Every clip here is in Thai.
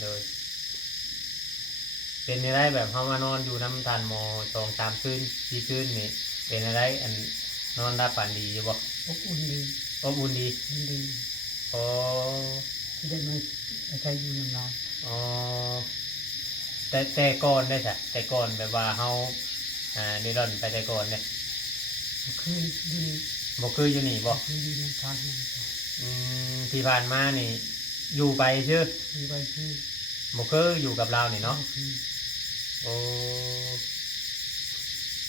โดยเป็นอะไรแบบเขามานอนอยู่น้ำทานหมอ2-3คืน4 คืนนี่เป็นอะไรอันนอนรับฝันดีอยู่บ่อบอุ่นดีอบอุ่นดีมันดีอ๋อที่ได้มาอาศัยอยู่นำเราอ๋อแต่ก่อนได้จ้ะแต่ก่อนแบบว่าเฮาเดินร่อนไปแต่ก่อนเนี่ยก็คืออยู่นี่บ่คืออยู่นี่บ่คืออยู่ในทางนั้นที่ผ่านมานี่อยู่ไปชื่ออยู่ไปคือบ่คืออยู่กับเรานี่ก็เนาะคือโอ้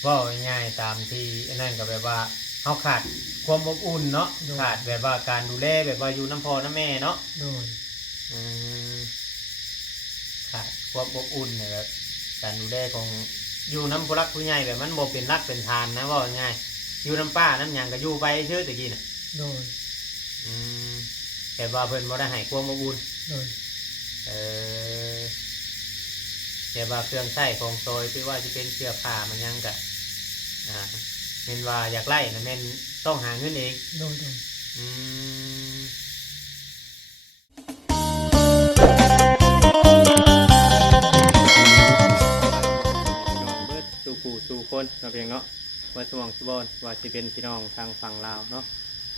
เว้าง่ายๆตามที่อันนั้นก็แบบว่าเฮาขาดความอบอุ่นเนาะขาดแบบว่าการดูแลแบบว่าอยู่น้ำพ่อน้ำแม่เนาะโดยอืมขาดความอบอุ่นเนี่ยแบบการดูแลของอยู่น้ำผู้รักผู้ใหญ่แบบมันบ่เป็นรักเป็นทานนะเว่าง่ายๆอยู่น้ำป้าน้ำหยังก็อยู่ไปชื่อตะกี้น่ะโดยอืมแต่ว่าเพิ่นบ่ได้ให้ความอบอุ่นโดยเออแต่ว่าเครื่องใช้ของโซยที่ว่าจะเป็นเสื้อผ้ามันยังกะเม่นว่าอยากไล่นะเม่นต้องหาเงินเองโดยอืมน้องเบิดสู่ผู้สู่คนเราเพียงเนาะว่าสมองสุบอนว่าสิเป็นพี่น้องทางฝั่งลาวเนาะ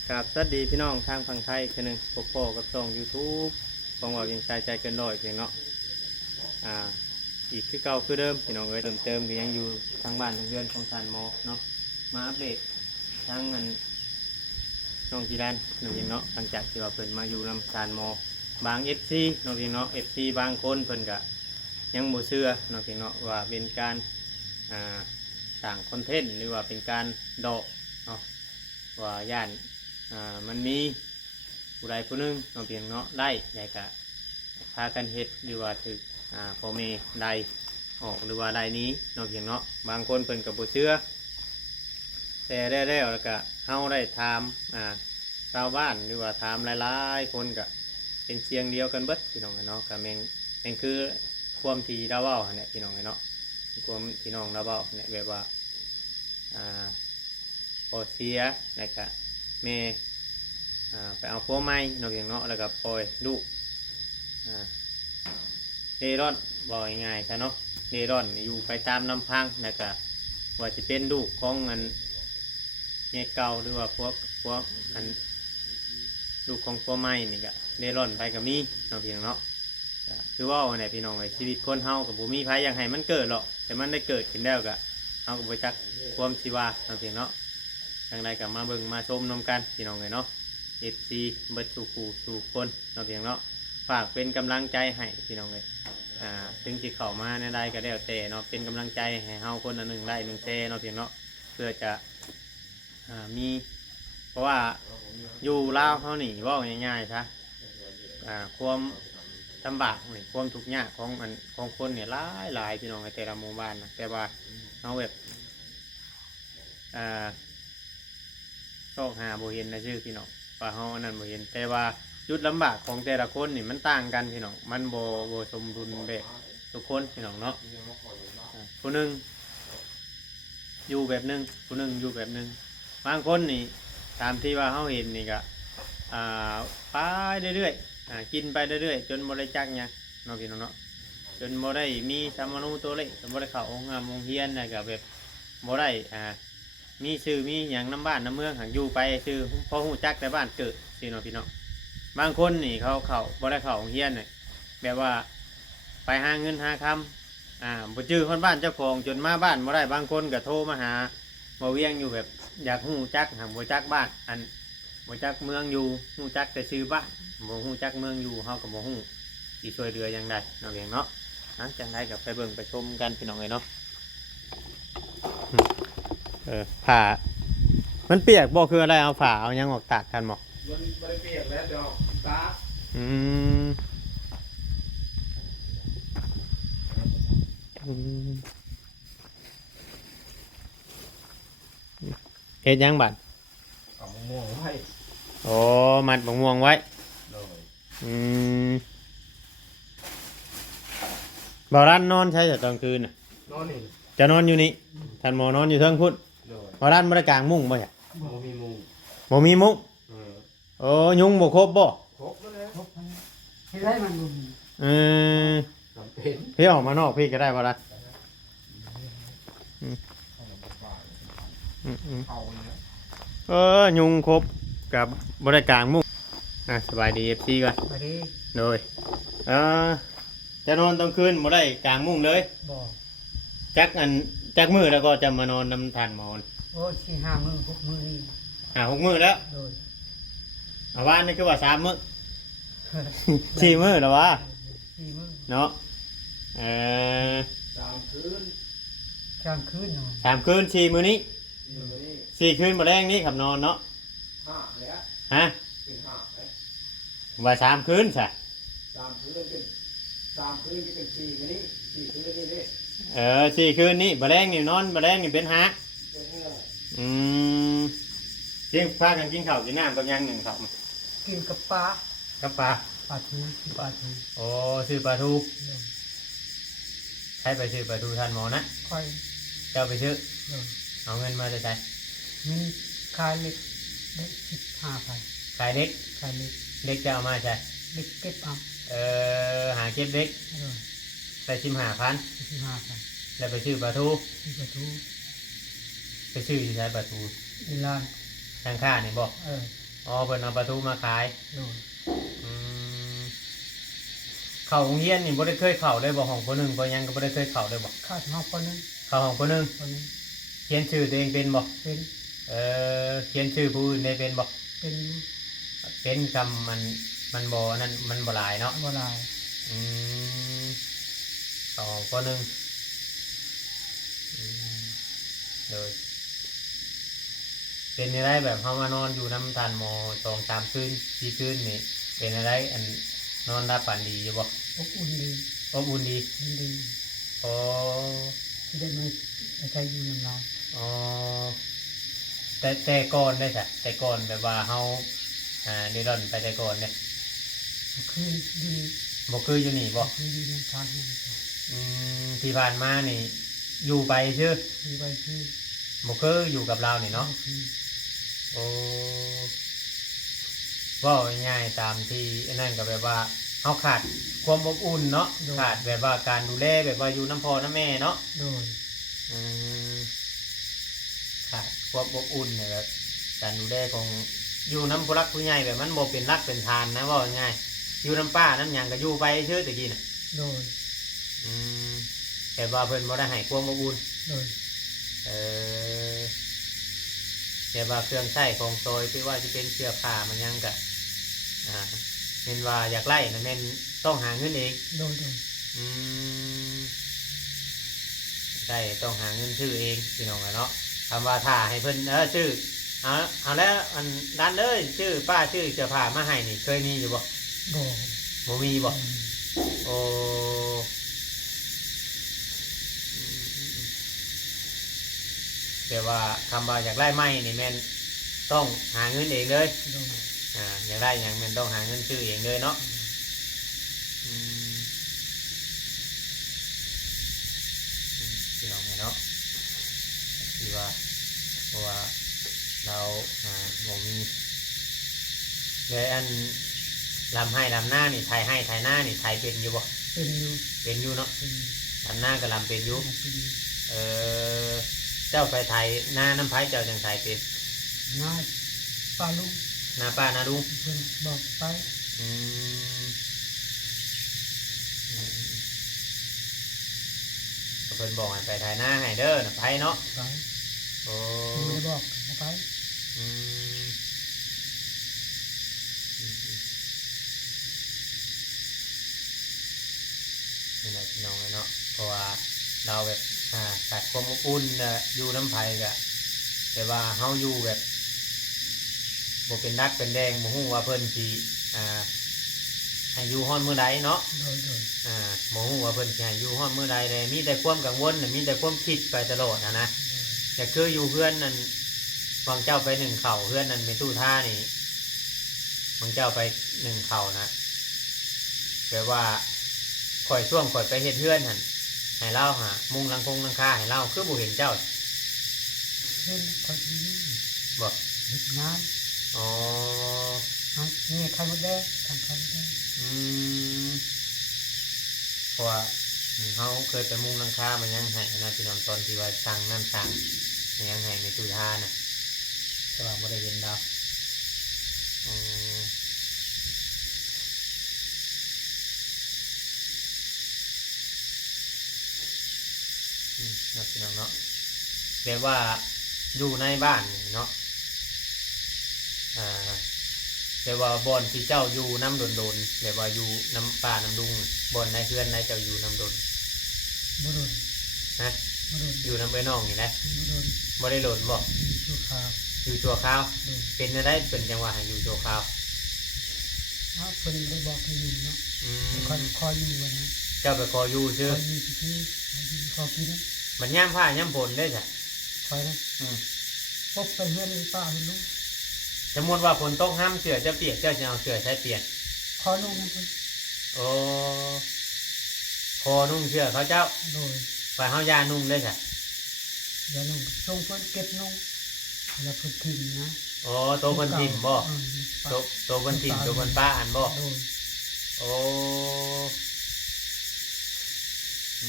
กับสวัสดีพี่น้องทางฝั่งไทยคือหนึ่งพบพ่อกับช่อง YouTube ของว่ายังชายใจเกินร้อยเพียงเนาะอ่าอีกคือเก่าคือเดิมพี่น้องเอ้ยเติมก็ยังอยู่ทางบ้านทางเรือนของทานหมอเนาะมาอัปเดตทางเงินน้องกีรันน้องเพียงเนาะหลังจากที่ว่าเพิ่นมาอยู่นำทานหมอบาง FC น้องเพียงเนาะ FC บางคนเพิ่นก็ยังบ่เชื่อน้องเพียงเนาะว่าเป็นการอ่าสร้างคอนเทนต์หรือว่าเป็นการดอกเนาะว่าย่านมันมีผู้ใดผู้หนึงน้องเพียงเนาะได้แต่ก็พากันเฮ็ดหรือว่าถึกพ่อแม่ได้ออกหรือว่าได้นี้น้องเพียงเนาะบางคนเพิ่นก็บ่เชื่อแต่ได้แล้วแล้วก็เฮาได้ถามชาวบ้านหรือว่าถามหลายๆคนก็เป็นเสียงเดียวกันเบิดพี่น้องเนาะก็แม่นคือความที่เราเว้าหั่นแหละพี่น้องเนาะความพี่น้องเราเว้าเนี่ยแบบว่าพอเสียแล้วก็แม่ไปเอาผัวใหม่เนาะเพียงเนาะแล้วก็ปล่อยลูกเร่ร่อนบอกง่ายๆซะเนาะเร่ร่อนอยู่ไปตามลำพังแล้วก็ว่าจะเป็นลูกของเงินเมียเก่าหรือว่าพวกอันลูกของผัวใหม่นี่ก็เร่ร่อนไปกับมีเนาะพี่น้องเนาะคือว่าเนี่ยพี่น้องเลยชีวิตคนเฮากับบุมีไผอยากให้มันเกิดหรอกแต่มันได้เกิดขึ้นแล้วก็เฮาก็บ่จักความสิว่าเนาะพี่น้องเนาะทางใดก็มาเบิ่งมาชมนำกันพี่น้องเลยเนาะ FC เบิดสู่ผู้สู่คนเนาะพี่น้องเนาะฝากเป็นกำลังใจให้พี่น้องเลยถึงสิเข้ามาในใดก็แล้วแต่เนาะเป็นกำลังใจให้เฮาคนละ1 ไลค์ 1 แชร์เนาะพี่น้องเนาะเพื่อจะมีเพราะว่าอยู่ลาวเฮานี่เว้าง่ายๆซะความลำบากนี่ความทุกข์ยากของคนเนี่ยหลายพี่น้องในแต่ละหมู่บ้านนะแต่ว่าเฮาแบบโชคหาบ่เห็นนะชื่อพี่น้องว่าเฮาอันนั้นบ่เห็นแต่ว่าจุดลำบากของแต่ละคนนี่มันต่างกันพี่น้องมันบ่สมดุลแบบทุกคนพี่น้องเนาะผู้หนึงอยู่แบบหนึงผู้หนึงอยู่แบบหนึงบางคนนี่ตามที่ว่าเฮาเห็นนี่ก็ไปเรื่อยๆกินไปเรื่อยๆจนบ่ได้จักหยังเนาะพี่น้องเนาะจนบ่ได้มีสามนูตัวเล็กจนบ่ได้เข้าโรงเรียนน่ะก็แบบบ่ได้มีชื่อมีอย่างน้ำบ้านน้ำเมืองหังอยู่ไปชื่อพอหูจักแต่บ้านเกิดสิเนาะพี่น้องบางคนนี่เขาบ่ได้เข้าโรงเรียนเนี่ยแบบว่าไปหาเงินหาคำบ่จื้อคนบ้านเจ้าของจนมาบ้านบ่ได้บางคนก็โทรมาหาบ่เวียงอยู่แบบอยากหูจักหังบ่จักบ้านบ่จักเมืองอยู่หูจักแต่ชื่อบ้านบ่หูจักเมืองอยู่เฮาก็บ่ฮู้สิช่วยเหลืออย่างใดเนาะเพียงเนาะจังไดก็ไปเบิ่งไปชมกันพี่น้องเอ้ยเนาะผ่ามันเปียกบ่คืออะไรเอาผ่าเอายังออกตากกันบ่มันไม่ได้เปียกแล้วเดี๋ยวตาอืมเฮ็ดยังบัดเอามะม่วงไว้โอ้มัดมะม่วงไว้เลยอืมบ่ร้านนอนใช่แต่ตอนคืนน่ะนอนนี่จะนอนอยู่นี่ท่านหมอนอนอยู่เทิงพุ่นเลยบ่ร้านบ่ได้กางมุ้งบ่ใช่บ่มีมุงบ่มีมุ้งโอ้ยุงบ่ครบบ่ครบแล้วนะครบให้ได้มันบุญ เออ จำเป็น พี่ออกมานอกพี่ก็ได้บ่ล่ะอืม เอาเนี่ย ยุงครบกับบริการมุกสบายดี FC ก่อน มาดิ โดยจะนอนตอนคืนบ่ได้กลางมุ้งเลย บอก จักมือแล้วก็จะมานอนนำทานหมอน โอ้สี่ห้ามือหกมือนี่ 6 มื้อแล้ว โดย ว่านนี่คือว่า3 มื้อ 4 มื้อแล้ววะ สี่มือ เนาะเออ ตามคืน กลางคืนนอน 3 คืน 4 มื้อนี้ อยู่นี่ 4 คืนบ่แรงนี้ขับนอนเนาะ ห้าแล้ว ฮะ เป็นห้าแล้ว ว่า3 คืนซะ ตามคืนเป็นตามคืนก็เป็นสี่มานี่สี่คืนนี่เด้ 4 คืนนี้บ่แรงนี่นอนบ่แรงนี่เป็นหา เป็นเออ อืมเที่ยงพากันกินข้าวกินน้ำกับยังหนึ่งครับ กินกับปลา กับปลา ปลาทูปลาทู โอ้ซื้อปลาทู โดย ใครไปซื้อปลาทูทานหมอนะ ค่อย เจ้าไปซื้อ โดย เอาเงินมาจะใช้ มีขายเล็กได้15,000 ขายเล็ก ขายเล็ก เล็กจะเอามาใช้ เล็กเก็บเอา หาเก็บเล็ก โดย ไป15,000 15,000 แล้วไปซื้อปลาทู ที่ปลาทู ไปซื้อที่ใช้ปลาทู อีลาน ทางข้านี่บอก เออ อ๋อเพิ่นเอาปลาทูมาขาย โดย อืมเข้าโรงเรียนนี่บ่ได้เคยเข้าได้บ่ห้องคนหนึ่งบ่ยังก็บ่ได้เคยเข้าได้บ่ ข้าวห้องคนนึง เข้าห้องคนหนึ่ง คนนึง เขียนชื่อตัวเองเป็นบ่ เป็น เขียนชื่อผู้อื่นได้เป็นบ่ เป็นอยู่ เป็นคำมันบ่นั่นมันบ่หลายเนาะ โบราณ อืมสองข้อหนึ่งอืมเลยเป็นอะไรแบบเขามานอนอยู่น้ำทานหมอ2-3 คืน4 คืนนี่เป็นอะไรอันนอนรับฝันดีอยู่บ่ อบอุ่นดี อบอุ่นดี ดี โอ้ ที่ได้มาอาศัยอยู่นำเรา อ๋อแต่ก่อนได้จ้ะแต่ก่อนแบบว่าเฮาเดินร่อนไปแต่ก่อนเนี่ย คืนอยู่นี่ บ่คืออยู่นี่บ่ คืนอยู่ในทางนี้ ที่ผ่านมานี่อยู่ไปชื่อ มีใบชื่อ บ่คืออยู่กับเรานี่เนาะ คือ โอ้ว่าง่ายๆตามที่นั่นก็แบบว่าเขาขาดความอบอุ่นเนาะขาดแบบว่าการดูแลแบบว่าอยู่น้ำพ่อน้ำแม่เนาะ โดย อืมขาดความอบอุ่นเนี่ยแบบการดูแลของอยู่น้ำผู้รักผู้ใหญ่แบบมันบ่เป็นรักเป็นทานนะว่าง่ายๆอยู่น้ำป้าน้ำหยังก็อยู่ไปเชื่อตะกี้น่ะ โดย อืมแต่ว่าเพิ่นบ่ได้ให้ความอบอุ่น โดย เออแต่ว่าเครื่องใช้ของโซยที่ว่าจะเป็นเสื้อผ้ามันยังกะเม่นว่าอยากไล่นะเม่นต้องหาเงินเอง โดย อืมได้ต้องหาเงินซื้อเองพี่น้องอะเนาะคำว่าถ่าให้เพิ่นชื่อเอาแล้วอันร้านเลยชื่อป้าชื่อเสื้อผ้ามาให้นี่เคยมีอยู่บ่ โดย บ่มีบ่โอ้แต่ว่าคำว่าอยากไล่ไม้นี่แม่นต้องหาเงินเองเลย โดย อยากได้อย่างแม่นต้องหาเงินซื้อเองเลยเนาะอืมพี่น้องเนาะที่ว่าเพราะว่าเราบ่มีเลยอันลำให้ลำหน้านี่ไทยให้ไทยหน้านี่ไทยเป็นอยู่บ่ เป็นอยู่ เป็นอยู่เนาะ เป็น ลำหน้ากับลำเป็นอยู่ เป็น เออเจ้าไปไทยหน้าน้ำไผ่เจ้าจังไทยเป็น ง่ายปลาลูก หน้าป้าหน้าลุง เพิ่นบอกไป อืมเพิ่นบอกให้ไปไทยหน้าให้เด้อน้ำไผ่เนาะ ไป โอ้ ไม่ได้บอกเขาไป อืมนี่แหละพี่น้องเลยเนาะเพราะว่าเราแบบขาดความอบอุ่นอยู่น้ำไผ่กะแต่ว่าเฮาอยู่แบบบ่เป็นดักเป็นแดงบ่ฮู้ว่าเพิ่นสิให้อยู่ฮ้อนมื้อใดเนาะ โดย บ่ฮู้ว่าเพิ่นสิให้อยู่ฮ้อนมื้อใดเลยมีแต่ความกังวลน่ะมีแต่ความคิดไปตลอดนะแต่คืออยู่เพื่อนนั่นบางเจ้าไปหนึ่งเข่าเพื่อนนั่นในตู้ท่านี่บางเจ้าไปหนึ่งเข่านะแปลว่าข่อยช่วงข่อยไปเฮ็ดเพื่อนหั่นให้เล่าหามุงลังคงลังคาให้เล่าคือบ่เห็นเจ้า เพิ่นคอยที่นี่ บ่ เฮ็ดงาน อ๋อ นี่ไข่มดแดงทำไข่มดแดง อืม ราะว่าเขาเคยไปมุ่งนังคามันยังให้นะพี่น้องตอนที่ว่าสั่งน้ำสั่งมันยังให้ในตู้ทาน่ะแต่ว่าไม่ได้เห็นดาวอืมนะพี่น้องเนาะแบบว่าอยู่ในบ้านนี่เนาะแบบว่าบอนที่เจ้าอยู่น้ำโดนๆแบบว่าอยู่น้ำป่าน้ำดุงบอนในเพื่อนในเจ้าอยู่น้ำโดน บ่โดน นะ บ่โดน อยู่น้ำใบน้องนี่นะ บ่โดน บ่ได้โหลดบ่ ชั่วคราว อยู่ชั่วคราว โดน เป็นได้เป็นจังหวะให้อยู่ชั่วคราว เพิ่นบ่ได้บอกให้อยู่เนาะ อืม คอยอยู่นะ เจ้าไปขออยู่ ค ชื่อ อยอยู่ที่คอยอยู่ขอกินนะ มันย่ำผ้าย่ำฝนได้จ้ะ คอยนะ อืม พบไปเฮือนป้าเห็นลูก สมมติว่าฝนตกห้ามเสือจะเปียกเจ้าจะเอาเสือใช้เปียก คอยลงนั่นเพิ่น โอ้คอนุ่งเสือเขาเจ้า โดย ไปเฮายานุ่งได้จ้ะ อย่าลงส่งเพิ่นเก็บลงแล้วเพิ่นทิ้งนะ โอ้โตเพิ่นถิ่มบ่โตเพิ่นถิ่มโตเพิ่นป้าอันบ่ โดย โอ้อื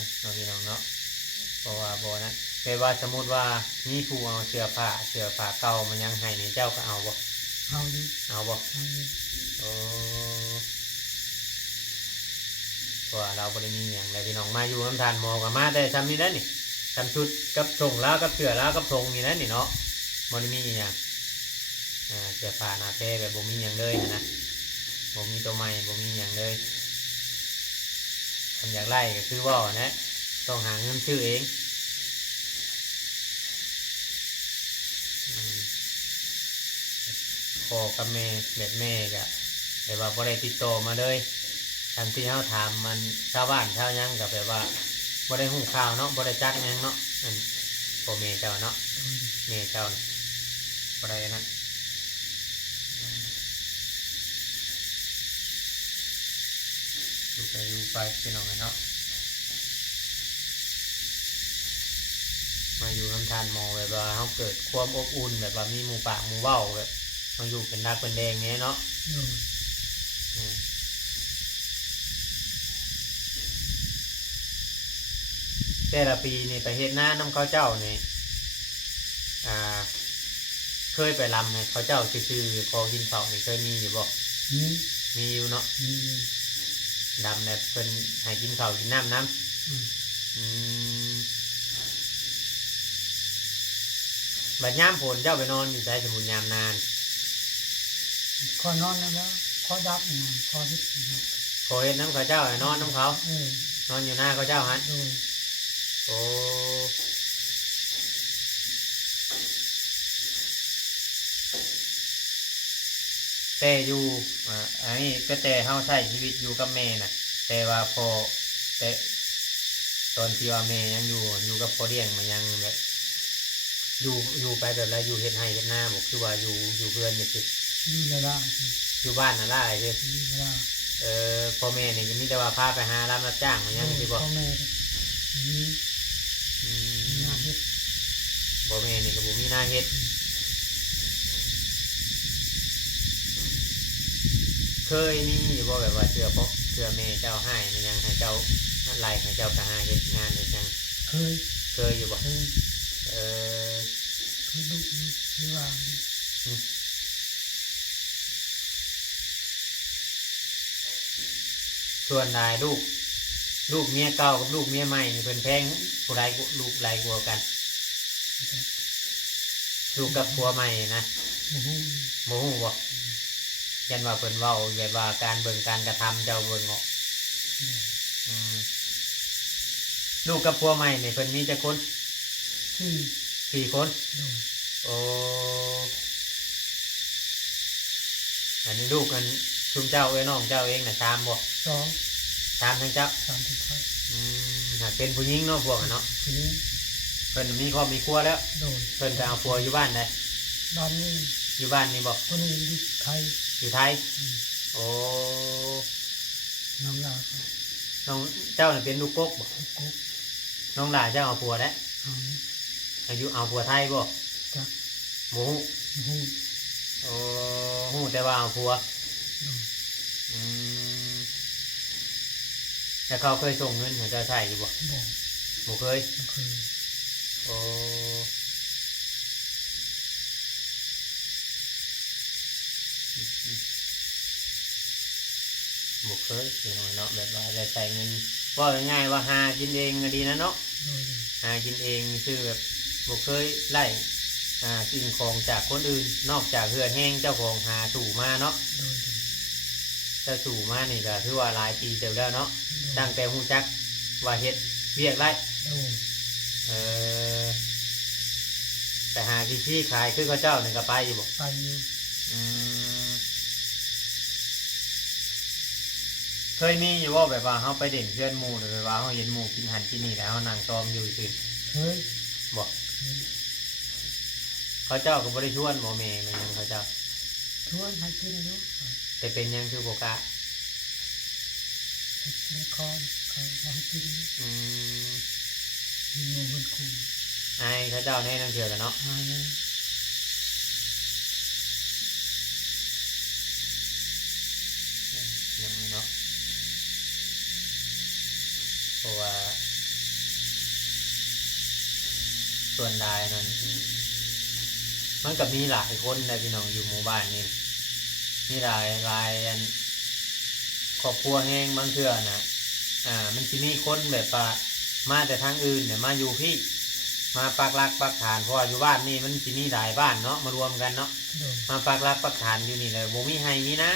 มน้องพี่น้องเนาะเพราะว่าบ่นั้นแปลว่าสมมุติว่ามีผู้เอาเสื้อผ้าเก่ามันยังให้นี่เจ้าก็เอาบ่ เอาอยู่ เอาบ่ เอาอยู่ โอ้เพราะว่าเราบ่ได้มีหยังเลยพี่น้องมาอยู่น้ำทานหมอก็มาได้ซ้ำนี้ได้นี่ซ้ำชุดกับส่งแล้วกับเสื้อแล้วกับทงนี่นะนี่เนาะบ่ได้มีหยังเสื้อผ้าหน้าแพร่แบบบ่มีหยังเลยนะบ่มีตัวใหม่บ่มีหยังเลยทำอยากไล่ก็คือว่านะต้องหาเงินซื้อเองพอกับแม่แบบแม่ก็แบบว่าบ่ได้ติดต่อมาเลยทันที่เขาถามมันชาวบ้านชาวยังกับแบบว่าบ่ได้หูข่าวเนาะบ่ได้จักหยังเนาะอันพ่อแม่เจ้าเนาะ โดย แม่เจ้าน่ะบ่ได้นะอยู่ไปพี่น้องกันเนาะมาอยู่น้ำทานหมอแบบว่าเขาเกิดความอบอุ่นแบบว่ามีหมู่ปากหมู่เว้าแบบเขาอยู่เป็นนักเป็นแดงเงี้ยเนาะ โดย อืมแต่ละปีนี่ไปเฮ็ดหน้าน้ำข้าวเจ้านี่เคยไปลำให้ข้าวเจ้าซื่อๆขอกินข้าวนี่เคยมีอยู่บ่ มี มีอยู่เนาะ มีอยู่ ดำแบบเพิ่นให้กินข้าวกินน้ำน้ อืม ำบัดยามฝนเจ้าไปนอนอยู่ใช้สมุนยามนาน คอยนอนนั่นแล้วคอยดับนะคอยฮิตนะ ขอเฮ็ดน้ำข้าวเจ้าให้นอนน้ำเขา อ นอนอยู่หน้าข้าวเจ้าฮะ โดย โอ้แต่อยู่อันนี้ก็แต่เฮาใช้ชีวิตอยู่กับแม่น่ะ แต่ว่าพอแต่ตอนที่ว่าแม่ยังอยู่กับพ่อเลี้ยงมันยังแบบอยู่ไปแบบไรอยู่เฮ็ดไร่เฮ็ดนาบอกคือว่าอยู่เพื่อนนี่สิ อยู่เวลา อยู่บ้านน่ะล่ะไอ้เด้ อยู่เวลา พ่อแม่นี่จะมีแต่ว่าพาไปหารับจ้างมันยังสิบ่ พ่อแม่มี อื งาม นเฮ็ด พ่อแม่นี่ก็บ่มีหน้าเฮ็ดเคยมีอยู่บ่แบบว่าเชื่อพ่อเชื่อแม่เจ้าให้มันยังให้เจ้าไล่ให้เจ้าไปหาเฮ็ดงานเฮ็ดหยัง เคย เคยอยู่บ่ เคย เออ เคยดุอยู่เคยว่า ส่วนนายลูกเมียเก่ากับลูกเมียใหม่นี่เพิ่นแพงผู้ใดลูกหลายกว่ากันลูกกับผัวใหม่นะ โอ้โห โมโหบ่ยันว่าเพิ่นเว้าแบบว่าการเบิ่งการกระทำเจ้าเบิ่งออกอืมลูกกับผัวใหม่นี่เพิ่นมีจักคน ที่ 4 คน โดย โอ้อันนี้ลูกกันชุมเจ้าเอ้ยน้องเจ้าเองน่ะ3บ่ สอง 3ทั้งเจ้า สามทุกคน หากเป็นผู้หญิงเนาะพวกอะเนาะ ทีนี้ เพิ่นมีครอบมีครัวแล้ว โดย เพิ่นก็เอาผัวอยู่บ้านได้ บ้านนี้ อยู่บ้านนี่บ่ คนนี้อยู่ไทย อยู่ไทย โอ้ น้ำลาเขา น้องเจ้าน่ะเป็นลูกกกบ่ กุ๊ก น้องหลานเจ้าเอาผัวแล้ว เอาเนี่ย อายุเอาผัวไทยบ่ จัก หมู หู โอ้ฮู้แต่ว่าเอาผัว โ อืมแล้วเขาเคยส่งเงินให้เจ้าชายอยู่บ่ บอก บ่เคย มันเคย โอ้บ่เคยพี่น้องเนาะแบบว่าได้ใช้เงินว่าง่ายๆว่าหากินเองก็ดีนะเนาะ โดย หากินเองคือแบบบ่เคยไล่สิ่งของจากคนอื่นนอกจากเพื่อแห้งเจ้าของหาสู่มาเนาะ โดย เจ้าสู่มานี่ก็ถือว่าหลายปีเต็มแล้วเนาะ โด ตั้ ย งแต่ฮู้จักว่าเฮ็ดเวียกไร โดย เออแต่หาที่ขายคือเขาเจ้านี่ก็ไปอยู่บ่ ไปอยู่ อืมเคยมีอยู่ว่าแบบว่าเฮาไปเด่นเพื่อนหมู่หรือแบบว่าเฮาเห็นหมู่กินหันกินนี่แล้วเฮานั่งซ้อมอยู่ซื่อ เคย บ่ เคย เขาเจ้าก็บ่ได้ชวนบ่แม่มันหยังเขาเจ้า ชวนให้กินอยู่ แต่เป็นหยังคือบ่กล้า ในคอนเขาบอกให้กินอยู่ อืม มีงูคนคู อายเขาเจ้าแน่นั่งเถื่อกันเนาะ หาเลย เนาะเพราะว่าส่วนใดนั้นมันก็มีหลายคนนะพี่น้องอยู่หมู่บ้านนี่มีหลายอันครอบครัวแห้งบางเทื่อนะมันจะมีคนแบบว่ามาแต่ทางอื่นเนี่ยมาอยู่พี่มาปักหลักปักฐานเพราะว่าอยู่บ้านนี่มันจะมีหลายบ้านเนาะมารวมกันเนาะ โดย มาปักหลักปักฐานอยู่นี่เลยบ่มีให้มีนะ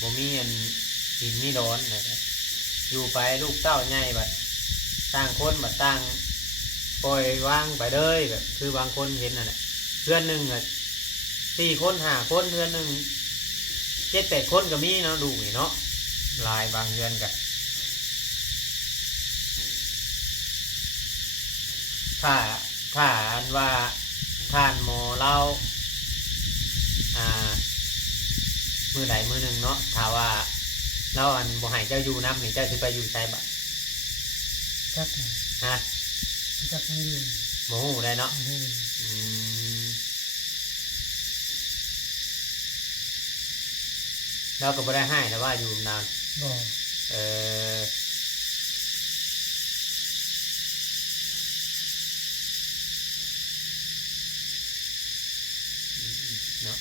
บ่มีอันดินมีร้อนนะครับอยู่ไปลูกเต้าใหญ่บัดต่างคนบัดต่างปล่อยวางไปเลยแบบคือบางคนเห็นน่ะนะเพื่อนหนึ่งอ่ะ4 คน5 คนเพื่อนหนึ่ง7 8 คนก็มีเนาะดูนี่เนาะหลายบางเพื่อนกันถ้าอันว่าท่านหมอเล่ามือไหนมือหนึ่งเนาะถ้าว่าเราอันบ่ให้เจ้าอยู่น้ำนี่เจ้าสิไปอยู่ไสบัด จักนะ ฮะ จักมันอยู่ บ่ฮู้ได้เนาะ โอ้โห อืมเราก็บ่ได้ให้แต่ว่าอยู่นาน บอก เออเนาะ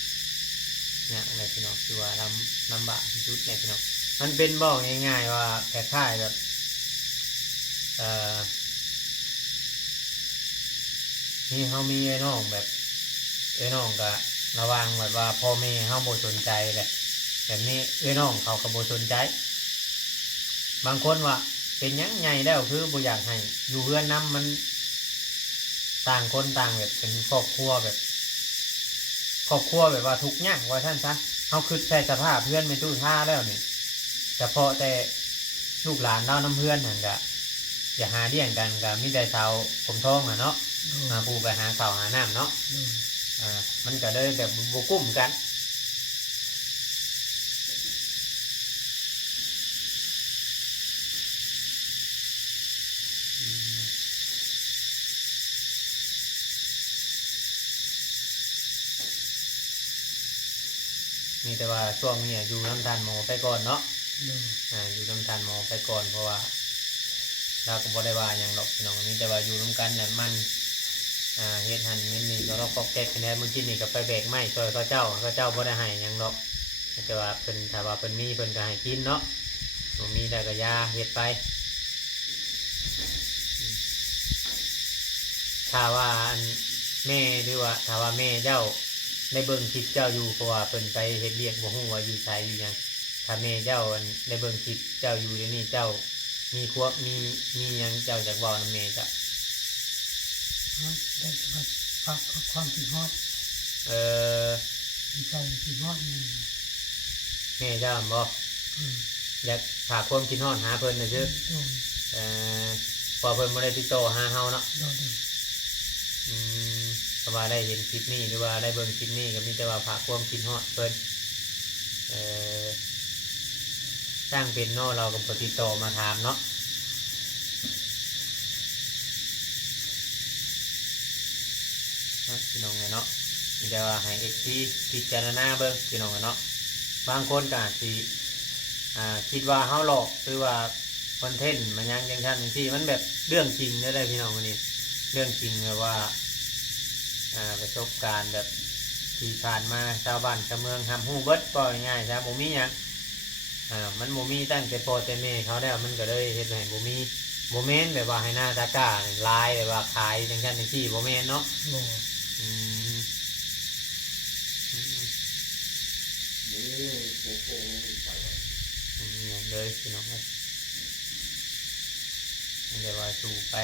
เนี่ยอะไรพี่น้องคือว่าลำบากที่สุดเนี่ยพี่น้องมันเป็นบอกง่ายๆว่าคล้ายๆแบบนี่เขามีไอ้น้องแบบไอ้น้องก็ระวังแบบว่าพ่อแม่เขาโมสนใจแหละแบบนี้ไอ้น้องเขาก็โมสนใจบางคนว่าเป็นหยังไงแล้วคือบ่อยากให้อยู่เพื่อนน้ำมันต่างคนต่างแบบเป็นครอบครัวแบบว่าทุกข์ยากว่าท่านซะเขาคือใช้สภาพเพื่อนเป็นตู้ท่าแล้วนี่แต่พอแต่ลูกหลานเล่าน้ำเพื่อนหันกะอย่าหาเดี่ยงกันกะมีแต่สาวผมท้องอ่ะเนาะ โดย มาปูไปหาข้าวหาน้ำเนาะ โดย มันก็เลยแบบบกุ้มกันมีแต่ว่าช่วงนี้อยู่น้ำทานหมอไปก่อนเนาะ โดย อยู่น้ำทานหมอไปก่อนเพราะว่าเราก็บ่ได้ว่าอย่างหรอกพี่น้องนี่แต่ว่าอยู่น้ำกันเนี่ยมันเฮ็ดหันนี่ก็เราปอกแก๊กแน่เมื่อกี้นี่ก็ไปแบกไม้ช่วยเขาเจ้าบ่ได้ให้หยังหรอกแต่ว่าเพิ่นถ้าว่าเพิ่นมีเพิ่นก็ให้กินเนาะบ่มีได้ก็ยาเฮ็ดไปถ้าว่าอันแม่หรือว่าถ้าว่าแม่เจ้าได้เบิ่งคลิปเจ้าอยู่เพราะว่าเพิ่นไปเฮ็ดเรียกบ่ฮู้ว่าอยู่ไสอยู่หยังถ้าแม่เจ้าอันได้เบิ่งคลิปเจ้าอยู่เดี๋ยวนี้เจ้ามีครัวมีหยังเจ้าอยากเว้านำแม่เจ้า ได้แต่ว่าฝากความคิดฮอด เออ มีใจคิดฮอดนี่นะ แม่เจ้าบอก เออ อยากฝากความคิดฮอดหาเพิ่นนะชื่อ โดย พอเพิ่นบ่ได้ติดต่อหาเฮาเนาะ โดย อืมถ้าว่าได้เห็นคลิปนี้หรือว่าได้เบิ่งคลิปนี้ก็มีแต่ว่าฝากความคิดฮอดเพิ่นสร้างเป็นเนาะเราก็บ่ติดต่อมาถามเนาะพี่น้องเนาะมีแต่ว่าให้ XP พิจารณาเบิ่งพี่น้องเนาะ บางคนก็อาจสิคิดว่าเฮาหลอกหรือว่าคอนเทนต์มันยังจังซั่นจังซี่มันแบบเรื่องจริงได้พี่น้องวันนี้เรื่องจริงแบบว่าประสบการณ์แบบที่ผ่านมาชาวบ้านชาวเมืองทำฮู้เบิดก็ง่ายๆครับบ่มีหยังมันบ่มีตั้งแต่พ่อแต่แม่เขาแล้วมันก็เลยเฮ็ดให้บ่มีบ่แม่นแบบว่าให้หน้าตากล้าลายแบบว่าขายจังซั่นจังซี่บ่แม่นเนาะ บ่ อืม นี่โอ้โหไปไว้ เลยพี่น้องเลยเดี๋ยวว่าสู่ไป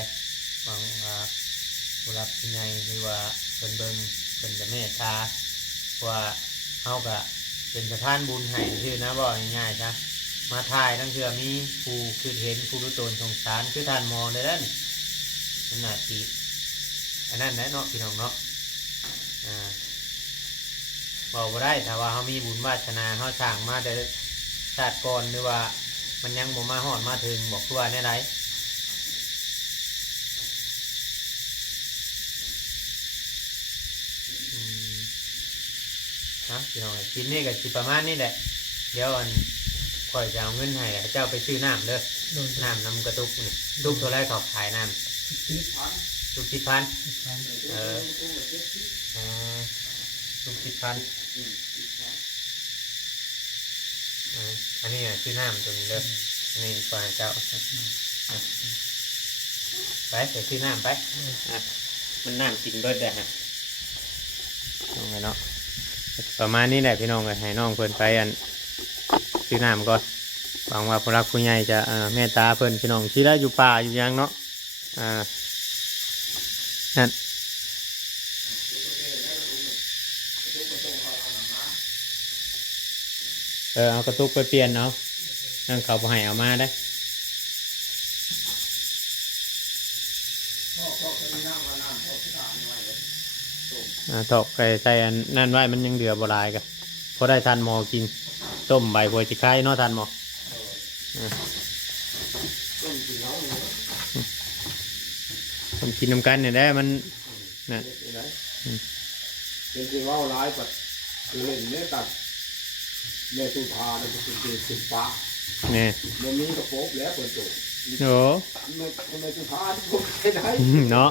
บางผู้รับผู้ใหญ่หรือว่าเพิ่นเบิ่งเพิ่นจะเมตตาว่าเฮาก็เป็นสะพานบุญให้ชื่อนะบ่ง่ายๆจ้ะมาถ่ายทั้งเทื่อมีผู้คือเห็นผู้รู้ตนสงสารคือท่านมองได้แล้วนี่มันน่าสิอันนั้นแหละเนาะพี่น้องเนาะบอกบ่ได้ถ้าว่าเฮามีบุญวาสนาเฮาสร้างมาแต่ชาติก่อนหรือว่ามันยังบ่มาฮอดมาถึงบอกคือว่าแน่ใดพี่น้องกินนี่ก็สิประมาณนี้แหละเดี๋ยวอันค่อยจะเอาเงินให้เจ้าไปซื้อน้ำเด้อ โดย น้ำกระตุกนี่ตุกเท่าไรเขาขายน้ คิด พัน ำตุก10,000 พัน ตุก10,000อันนี้ซื้อน้ำตัวนี้เด้ออันนี้ก่อนเจ้าไปเดี๋ยวซื้อน้ำไปมันน้ำกินเบิดได้ฮะน้องไงเนาะประมาณนี้แหละพี่น้องให้น้องเพิ่นไปอันซื้อน้ำก่อนหวังว่าผู้รักผู้ใหญ่จะเมตตาเพิ่นพี่น้องที่ได้อยู่ป่าอยู่ยังเนาะนั่นเอากระตุกไปเปลี่ยนเนาะนั่นเขาบ่ให้เอามาได้ พ่อเคยนั่งมานั่งพ่อที่ถามไว้เลย ตอกไปใส่อันนั่นไว้มันยังเดือบ่หลายกันพอได้ทันหมอกินต้มใบบัวจิไข่เนาะทันหมอ ต้นสีเหลืองเลย ผมกินน้ำกันเนี่ยได้มันน่ะ เป็นที่ว่าร้ายปัดคือเล่นเนี่ยตัดเนื้อตุทาเนี่ยเป็นติดปะ เนี่ย มันมีกระโปงแล้วคนโต โอ้ เนื้อตุทาที่ผมใช้ได้ เนาะ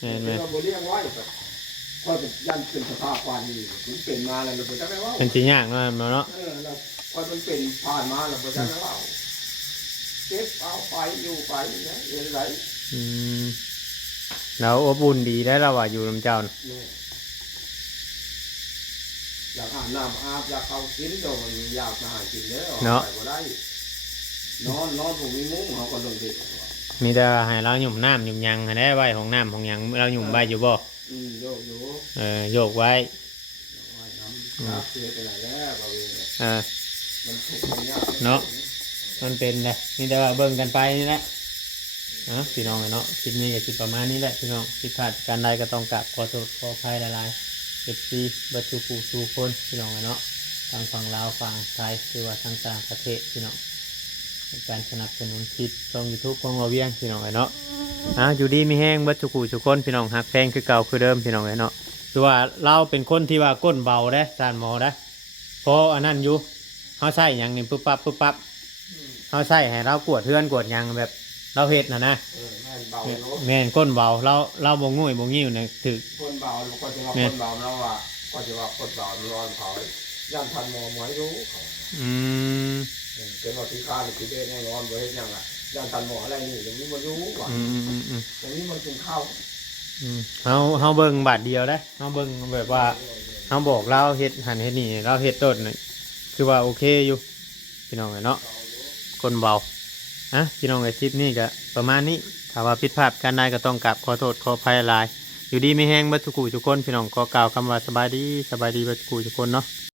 เนี่ เนี่ย ยเนี่ย เราบริเลี้ยงไว้แบบก็เป็นยันเป็นสภาพความดีมันเป็นมาแล้วเราจะไม่ว่า เป็นสีย่างเนาะเนาะ เราพอมันเป็นผ่านมาเราจะไม่ว่าเก็บเอาไปอยู่ไปนะอะไร แล้วอบอุ่นดีได้เราว่าอยู่ลำเจ้าน่ะ อยากอาบน้ำอาบอยากเข้ากินโดนอยากมาหากินเนาะไปบ่ได้นอนผมมีมุ้งเขาก็ลงเด็ก มีแต่ให้เราหยุ่มน้ำหยุ่มยังให้ได้ไว้ของน้ำของยังเราหยุ่มใบอยู่บ่ โยกอยู่ โยกไว้ น้ำเสียไปไหนแล้วบริเวณมันถูกยาก เนาะมันเป็นเลยนี่แต่ว่าเบิ่งกันไปนี่แหละพี่น้องเนาะคลิปนี้ก็คิดประมาณนี้แหละพี่น้องผิดพลาดการใดก็ต้องกราบขอโทษขออภัยหลายๆFC บัตรผู้สู่คนพี่น้องเนาะทางฝั่งลาวฝั่งไทยหรือว่าทางต่างประเทศพี่น้องการสนับสนุนคลิปช่อง YouTube ของเราเวียงพี่น้องเนาะอยู่ดีมีแห้งบัตรผู้สู่คนพี่น้องหักแพงคือเก่าคือเดิมพี่น้องเนาะคือว่าเราเป็นคนที่ว่าก้นเบาได้จานหมอได้เพราะอันนั้นอยู่เขาใส่อย่างนี้ปุ๊บปั๊บปุ๊บปั๊บเขาใส่ให้เรากวดเทือนกวดยังแบบเราเห็ดนะแม่นเบา แม่นก้นเบาเราบ่งุ้ยบ่งิ้วนะถือ คนเบาก็จะว่าคนเบาแล้วว่าก็จะว่าคนเบาร้อนเขาย่านทันมอมไว้รู้เขาเป็นว่าที่ข้าหรือที่เด่นแน่นอนบ่เห็นยังอ่ะย่านทันหมออะไรนี่อย่างนี้มันรู้ว่าอย่างนี้มันกินข้าว เฮาเบิ่งบาทเดียวได้เฮาเบิ่งแบบว่าเฮาบอกเราเฮ็ดหันเฮ็ดนี่เราเฮ็ดต้นนี่คือว่าโอเคอยู่พี่น้องเนาะคนเบาพี่น้องไอ้คลิปนี้ก็ประมาณนี้ถ้าว่าผิดพลาดกันได้ก็ต้องกราบขอโทษขออภัยหลายอยู่ดีไม่แห้งบัดทุกคู่ทุกคนพี่น้องขอกล่าวคำว่าสบายดีบัดทุกคู่ทุกคนเนาะ